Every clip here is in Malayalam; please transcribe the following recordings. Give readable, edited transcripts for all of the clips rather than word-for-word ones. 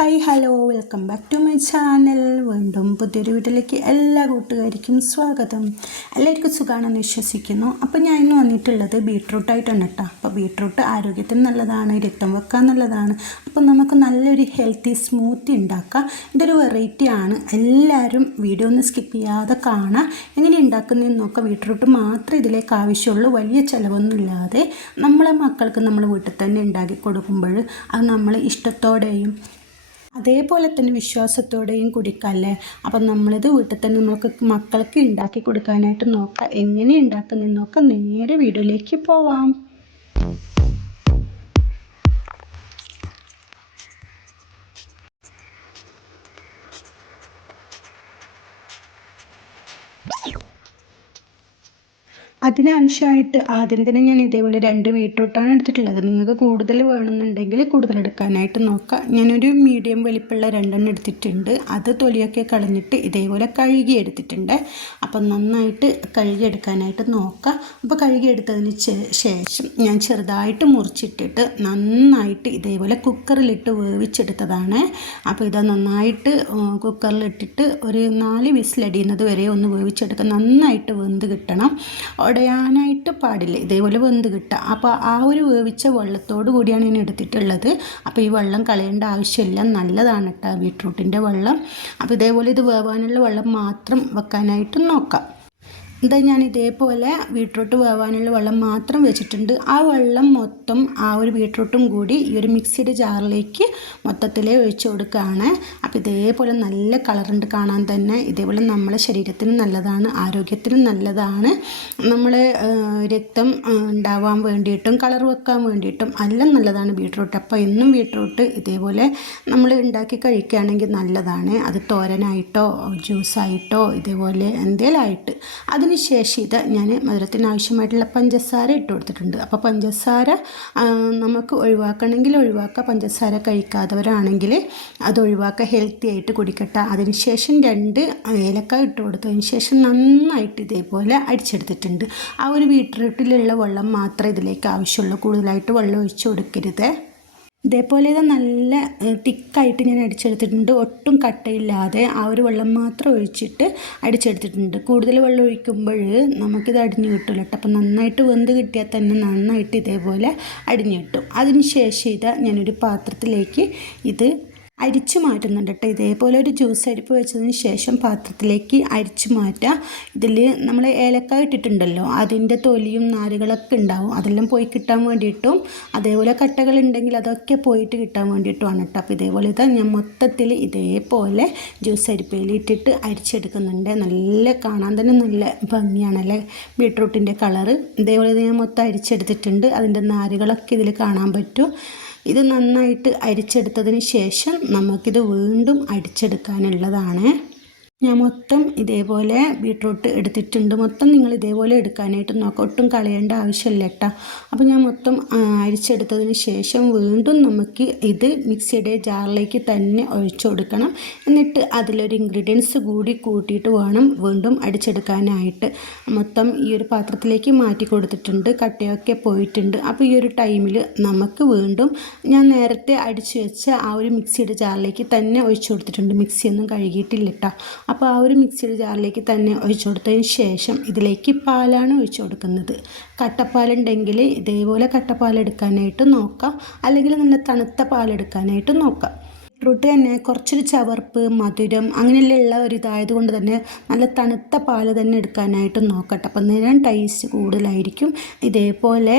Hi hello welcome back to my channel. വീണ്ടും പുതിയൊരു വീട്ടിലേക്ക് എല്ലാ കൂട്ടുകാർക്കും സ്വാഗതം. എല്ലാവർക്കും സുഖമാണെന്ന് വിശ്വസിക്കുന്നു. അപ്പോൾ ഞാൻ ഇന്ന് വന്നിട്ടുള്ളത് ബീട്രൂട്ടായിട്ടാണ് കേട്ടോ. അപ്പോൾ ബീട്രൂട്ട് ആരോഗ്യത്തിന് നല്ലതാണ്, രക്തം വെക്കാൻ നല്ലതാണ്. അപ്പോൾ നമുക്ക് നല്ലൊരു ഹെൽത്തി സ്മൂത്തി ഉണ്ടാക്കാം. ഇതൊരു വെറൈറ്റി ആണ്. എല്ലാവരും വീഡിയോ ഒന്ന് സ്കിപ്പ് ചെയ്യാതെ കാണാം. എങ്ങനെ ഉണ്ടാക്കുന്നതെന്ന് നോക്കാം. ബീട്രൂട്ട് മാത്രമേ ഇതിലേക്ക് ആവശ്യമുള്ളൂ. വലിയ ചിലവൊന്നുമില്ലാതെ നമ്മളെ മക്കൾക്ക് നമ്മൾ വീട്ടിൽ തന്നെ ഉണ്ടാക്കി കൊടുക്കുമ്പോൾ അത് നമ്മൾ ഇഷ്ടത്തോടെയും അതേപോലെ തന്നെ വിശ്വാസത്തോടെയും കുടിക്കല്ലേ. അപ്പം നമ്മളിത് വീട്ടിൽ തന്നെ നമുക്ക് മക്കൾക്ക് ഉണ്ടാക്കി കൊടുക്കാനായിട്ട് നോക്കാം. എങ്ങനെ ഉണ്ടാക്കുന്നതെന്ന് നോക്കാം. നേരെ വീഡിയോയിലേക്ക് പോവാം. അതിനാവശ്യമായിട്ട് ആദ്യം തന്നെ ഞാൻ ഇതേപോലെ 2 ബീട്രൂട്ടാണ് എടുത്തിട്ടുള്ളത്. നിങ്ങൾക്ക് കൂടുതൽ വേണമെന്നുണ്ടെങ്കിൽ കൂടുതൽ എടുക്കാനായിട്ട് നോക്കാം. ഞാനൊരു മീഡിയം വലിപ്പമുള്ള 2 എടുത്തിട്ടുണ്ട്. അത് തൊലിയൊക്കെ കളഞ്ഞിട്ട് ഇതേപോലെ കഴുകി എടുത്തിട്ടുണ്ട്. അപ്പം നന്നായിട്ട് കഴുകിയെടുക്കാനായിട്ട് നോക്കാം. അപ്പോൾ കഴുകിയെടുത്തതിന് ശേഷം ഞാൻ ചെറുതായിട്ട് മുറിച്ചിട്ടിട്ട് നന്നായിട്ട് ഇതേപോലെ കുക്കറിലിട്ട് വേവിച്ചെടുത്തതാണ്. അപ്പോൾ ഇത് നന്നായിട്ട് കുക്കറിലിട്ടിട്ട് ഒരു 4 വിസിലടിയുന്നത് വരെ ഒന്ന് വേവിച്ചെടുക്കുക. നന്നായിട്ട് വെന്ത് കിട്ടണം, ഉടയാനായിട്ട് പാടില്ല. ഇതേപോലെ വെന്ത് കിട്ടുക. അപ്പോൾ ആ ഒരു വേവിച്ച വെള്ളത്തോട് കൂടിയാണ് ഞാൻ എടുത്തിട്ടുള്ളത്. അപ്പോൾ ഈ വെള്ളം കളയേണ്ട ആവശ്യമില്ല, നല്ലതാണ് കേട്ടോ ബീട്രൂട്ടിൻ്റെ വെള്ളം. അപ്പോൾ ഇതേപോലെ ഇത് വേവാനുള്ള വെള്ളം മാത്രം വെക്കാനായിട്ട് നോക്കാം. എന്താ ഞാൻ ഇതേപോലെ ബീട്രൂട്ട് വേവാനുള്ള വെള്ളം മാത്രം വെച്ചിട്ടുണ്ട്. ആ വെള്ളം മൊത്തം ആ ഒരു ബീട്രൂട്ടും കൂടി ഈ ഒരു മിക്സിയുടെ ജാറിലേക്ക് മൊത്തത്തിലേ ഒഴിച്ചു കൊടുക്കുകയാണ്. അപ്പോൾ ഇതേപോലെ നല്ല കളറുണ്ട് കാണാൻ തന്നെ. ഇതേപോലെ നമ്മളെ ശരീരത്തിന് നല്ലതാണ്, ആരോഗ്യത്തിനും നല്ലതാണ്. നമ്മൾ രക്തം ഉണ്ടാവാൻ വേണ്ടിയിട്ടും കളർ വെക്കാൻ വേണ്ടിയിട്ടും എല്ലാം നല്ലതാണ് ബീട്രൂട്ട്. അപ്പോൾ എന്നും ബീട്രൂട്ട് ഇതേപോലെ നമ്മൾ ഉണ്ടാക്കി കഴിക്കുകയാണെങ്കിൽ നല്ലതാണ്. അത് തോരനായിട്ടോ ജ്യൂസായിട്ടോ ഇതേപോലെ എന്തെങ്കിലും ആയിട്ട്. അതിനുശേഷം ഇത് ഞാൻ മധുരത്തിന് ആവശ്യമായിട്ടുള്ള പഞ്ചസാര ഇട്ട് കൊടുത്തിട്ടുണ്ട്. അപ്പോൾ പഞ്ചസാര നമുക്ക് ഒഴിവാക്കണമെങ്കിൽ ഒഴിവാക്കുക. പഞ്ചസാര കഴിക്കാത്തവരാണെങ്കിൽ അത് ഒഴിവാക്കുക, ഹെൽത്തി ആയിട്ട് കുടിക്കട്ടെ. അതിനുശേഷം 2 ഏലക്ക ഇട്ട് കൊടുത്തതിന് ശേഷം നന്നായിട്ട് ഇതേപോലെ അടിച്ചെടുത്തിട്ടുണ്ട്. ആ ഒരു ബീട്രൂട്ടിലുള്ള വെള്ളം മാത്രമേ ഇതിലേക്ക് ആവശ്യമുള്ളൂ. കൂടുതലായിട്ട് വെള്ളം ഒഴിച്ച് കൊടുക്കരുത്. ഇതേപോലെ ഇത് നല്ല തിക്കായിട്ട് ഞാൻ അടിച്ചെടുത്തിട്ടുണ്ട്. ഒട്ടും കട്ടയില്ലാതെ ആ ഒരു വെള്ളം മാത്രം ഒഴിച്ചിട്ട് അടിച്ചെടുത്തിട്ടുണ്ട്. കൂടുതൽ വെള്ളം ഒഴിക്കുമ്പോൾ നമുക്കിത് അടിഞ്ഞു കിട്ടില്ല കേട്ടോ. അപ്പം നന്നായിട്ട് വെന്ത് കിട്ടിയാൽ തന്നെ നന്നായിട്ട് ഇതേപോലെ അടിഞ്ഞു കിട്ടും. അതിന് ശേഷം ഇത് ഞാനൊരു പാത്രത്തിലേക്ക് ഇത് അരിച്ചു മാറ്റുന്നുണ്ട് കേട്ടോ. ഇതേപോലെ ഒരു ജ്യൂസ് അരിപ്പ് വെച്ചതിന് ശേഷം പാത്രത്തിലേക്ക് അരിച്ചു മാറ്റുക. ഇതിൽ നമ്മൾ ഏലക്ക ഇട്ടിട്ടുണ്ടല്ലോ, അതിൻ്റെ തൊലിയും നാരുകളൊക്കെ ഉണ്ടാവും. അതെല്ലാം പോയി കിട്ടാൻ വേണ്ടിയിട്ടും അതേപോലെ കട്ടകളുണ്ടെങ്കിൽ അതൊക്കെ പോയിട്ട് കിട്ടാൻ വേണ്ടിയിട്ടുമാണ് കേട്ടോ. അപ്പോൾ ഇതേപോലെ ഇതാ ഞാൻ മൊത്തത്തിൽ ഇതേപോലെ ജ്യൂസ് അരിപ്പയിൽ ഇട്ടിട്ട് അരിച്ചെടുക്കുന്നുണ്ട്. നല്ല കാണാൻ തന്നെ നല്ല ഭംഗിയാണല്ലേ ബീട്രൂട്ടിൻ്റെ കളറ്. ഇതേപോലെ ഇത് ഞാൻ മൊത്തം അരിച്ചെടുത്തിട്ടുണ്ട്. അതിൻ്റെ നാരുകളൊക്കെ ഇതിൽ കാണാൻ പറ്റും. ഇത് നന്നായിട്ട് അരിച്ചെടുത്തതിന് ശേഷം നമുക്കിത് വീണ്ടും അടിച്ചെടുക്കാനുള്ളതാണ്. ഞാൻ മൊത്തം ഇതേപോലെ ബീട്രൂട്ട് എടുത്തിട്ടുണ്ട്. മൊത്തം നിങ്ങൾ ഇതേപോലെ എടുക്കാനായിട്ട് നോക്കാം. ഒട്ടും കളയേണ്ട ആവശ്യമില്ല കേട്ടോ. അപ്പോൾ ഞാൻ മൊത്തം അരിച്ചെടുത്തതിന് ശേഷം വീണ്ടും നമുക്ക് ഇത് മിക്സിയുടെ ജാറിലേക്ക് തന്നെ ഒഴിച്ചു കൊടുക്കണം. എന്നിട്ട് അതിലൊരു ഇൻഗ്രീഡിയൻസ് കൂടി കൂട്ടിയിട്ട് വേണം വീണ്ടും അടിച്ചെടുക്കാനായിട്ട്. മൊത്തം ഈ ഒരു പാത്രത്തിലേക്ക് മാറ്റി കൊടുത്തിട്ടുണ്ട്. കട്ടയൊക്കെ പോയിട്ടുണ്ട്. അപ്പോൾ ഈ ഒരു ടൈമിൽ നമുക്ക് വീണ്ടും ഞാൻ നേരത്തെ അടിച്ചു വെച്ച ആ ഒരു മിക്സിയുടെ ജാറിലേക്ക് തന്നെ ഒഴിച്ചു കൊടുത്തിട്ടുണ്ട്. മിക്സിയൊന്നും കഴുകിയിട്ടില്ല കേട്ടോ. അപ്പോൾ ആ ഒരു മിക്സിയുടെ ജാറിലേക്ക് തന്നെ ഒഴിച്ചു കൊടുത്തതിന് ശേഷം ഇതിലേക്ക് പാലാണ് ഒഴിച്ചു കൊടുക്കുന്നത്. കട്ടപ്പാലുണ്ടെങ്കിൽ ഇതേപോലെ കട്ടപ്പാൽ എടുക്കാനായിട്ട് നോക്കാം, അല്ലെങ്കിൽ നല്ല തണുത്ത പാലെടുക്കാനായിട്ട് നോക്കാം. ബീട്രൂട്ട് തന്നെ കുറച്ചൊരു ചവർപ്പ്, മധുരം അങ്ങനെയെല്ലാം ഉള്ള ഒരു ഇതായത് കൊണ്ട് തന്നെ നല്ല തണുത്ത പാല് തന്നെ എടുക്കാനായിട്ട് നോക്കട്ടെ. അപ്പം നേരം ടേസ്റ്റ് കൂടുതലായിരിക്കും. ഇതേപോലെ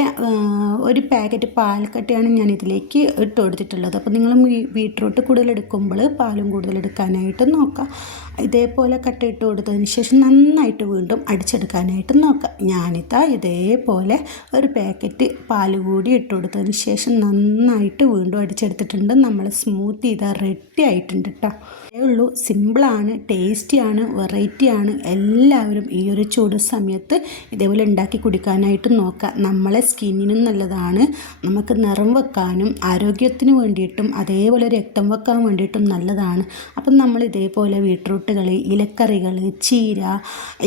ഒരു പാക്കറ്റ് പാൽക്കട്ടയാണ് ഞാൻ ഇതിലേക്ക് ഇട്ട് കൊടുത്തിട്ടുള്ളത്. അപ്പോൾ നിങ്ങൾ ബീട്രൂട്ട് കൂടുതൽ എടുക്കുമ്പോൾ പാലും കൂടുതൽ എടുക്കാനായിട്ട് നോക്കാം. ഇതേപോലെ കട്ട ഇട്ട് കൊടുത്തതിന് ശേഷം നന്നായിട്ട് വീണ്ടും അടിച്ചെടുക്കാനായിട്ട് നോക്കാം. ഞാനിതാ ഇതേപോലെ ഒരു പാക്കറ്റ് പാൽ കൂടി ഇട്ട് കൊടുത്തതിന് ശേഷം നന്നായിട്ട് വീണ്ടും അടിച്ചെടുത്തിട്ടുണ്ട്. നമ്മൾ സ്മൂത്തി ഇതാ റെഡി ആയിട്ടുണ്ട് കേട്ടോ. അതേ ഉള്ളൂ, സിമ്പിളാണ്, ടേസ്റ്റിയാണ്, വെറൈറ്റിയാണ്. എല്ലാവരും ഈ ഒരു ചൂട് സമയത്ത് ഇതേപോലെ ഉണ്ടാക്കി കുടിക്കാനായിട്ട് നോക്കാം. നമ്മളെ സ്കിന്നിനും നല്ലതാണ്, നമുക്ക് നിറം വെക്കാനും ആരോഗ്യത്തിന് വേണ്ടിയിട്ടും അതേപോലെ രക്തം വെക്കാൻ വേണ്ടിയിട്ടും നല്ലതാണ്. അപ്പം നമ്മൾ ഇതേപോലെ ബീട്രൂട്ടുകൾ, ഇലക്കറികൾ, ചീര,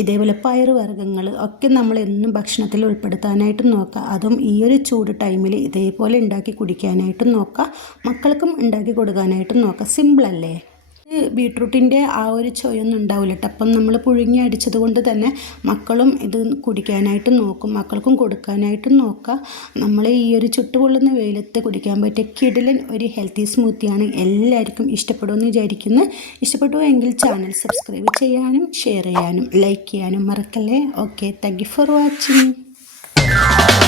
ഇതേപോലെ പയറുവർഗ്ഗങ്ങൾ ഒക്കെ നമ്മൾ എന്നും ഭക്ഷണത്തിൽ ഉൾപ്പെടുത്താനായിട്ട് നോക്കാം. അതും ഈ ഒരു ചൂട് ടൈമിൽ ഇതേപോലെ ഉണ്ടാക്കി കുടിക്കാനായിട്ട് നോക്കാം. മക്കൾക്കും ഉണ്ടാക്കി കൊടുക്കാനായിട്ട് നോക്കാം. സിമ്പിളല്ലേ? ബീട്രൂട്ടിൻ്റെ ആ ഒരു ചൊയൊന്നും ഉണ്ടാവില്ല കേട്ടോ. അപ്പം നമ്മൾ പുഴുങ്ങി അടിച്ചത് കൊണ്ട് തന്നെ മക്കളും ഇത് കുടിക്കാനായിട്ട് നോക്കും, മക്കൾക്കും കൊടുക്കാനായിട്ടും നോക്കാം. നമ്മൾ ഈ ഒരു ചുട്ടുപൊള്ളുന്ന വെയിലത്ത് കുടിക്കാൻ പറ്റിയ കിടിലൻ ഒരു ഹെൽത്തി സ്മൂത്തിയാണ്. എല്ലാവർക്കും ഇഷ്ടപ്പെടുമെന്ന് വിചാരിക്കുന്നു. ഇഷ്ടപ്പെട്ടു എങ്കിൽ ചാനൽ സബ്സ്ക്രൈബ് ചെയ്യാനും ഷെയർ ചെയ്യാനും ലൈക്ക് ചെയ്യാനും മറക്കല്ലേ. Okay, thank you for watching.